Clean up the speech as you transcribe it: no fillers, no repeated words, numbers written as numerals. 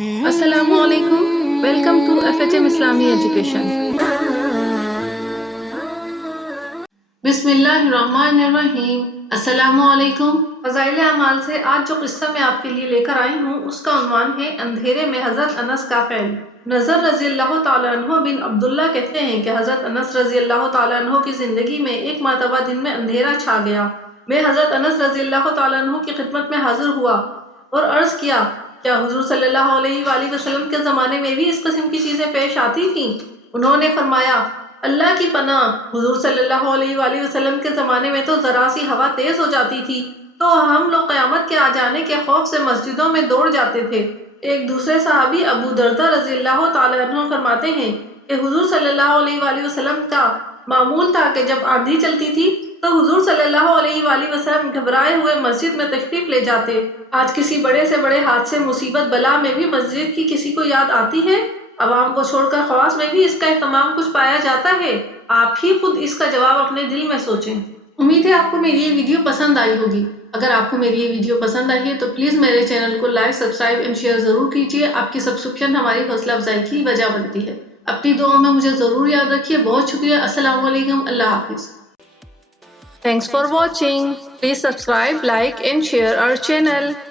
السلام علیکم، welcome to FHM اسلامی ایجوکیشن۔ بسم اللہ الرحمن الرحیم۔ السلام علیکم۔ فضائل اعمال سے آج جو قصہ میں آپ کے لیے لے کر آئی ہوں اس کا عنوان ہے اندھیرے میں حضرت انس کا فعل۔ نضر رضی اللہ تعالیٰ عنہ بن عبداللہ کہتے ہیں کہ حضرت انس رضی اللہ تعالیٰ عنہ کی زندگی میں ایک مرتبہ دن میں اندھیرا چھا گیا۔ میں حضرت انس رضی اللہ تعالیٰ عنہ کی خدمت میں حاضر ہوا اور عرض کیا، کیا حضور صلی اللہ علیہ وآلہ وسلم کے زمانے میں بھی اس قسم کی چیزیں پیش آتی تھیں؟ انہوں نے فرمایا، اللہ کی پناہ، حضور صلی اللہ علیہ وآلہ وسلم کے زمانے میں تو ذرا سی ہوا تیز ہو جاتی تھی تو ہم لوگ قیامت کے آ جانے کے خوف سے مسجدوں میں دوڑ جاتے تھے۔ ایک دوسرے صحابی ابو دردہ رضی اللہ تعالیٰ عنہ فرماتے ہیں کہ حضور صلی اللہ علیہ وآلہ وسلم کا معمول تھا کہ جب آندھی چلتی تھی تو حضور صلی اللہ علیہ وآلہ وسلم گھبرائے ہوئے مسجد میں تشریف لے جاتے۔ آج کسی بڑے سے بڑے حادثے، مصیبت، بلا میں بھی مسجد کی کسی کو یاد آتی ہے؟ عوام کو چھوڑ کر خواص میں بھی اس کا اہتمام کچھ پایا جاتا ہے؟ آپ ہی خود اس کا جواب اپنے دل میں سوچیں۔ امید ہے آپ کو میری یہ ویڈیو پسند آئی ہوگی۔ اگر آپ کو میری یہ ویڈیو پسند آئی ہے تو پلیز میرے چینل کو لائک، سبسکرائب اینڈ شیئر ضرور کیجیے۔ آپ کی سبسکرپشن ہماری حوصلہ افزائی کی وجہ بنتی ہے۔ اپنی دعاؤں میں مجھے ضرور یاد رکھیے۔ بہت شکریہ۔ السلام علیکم۔ اللہ حافظ۔ Thanks for watching. Please subscribe, like and share our channel.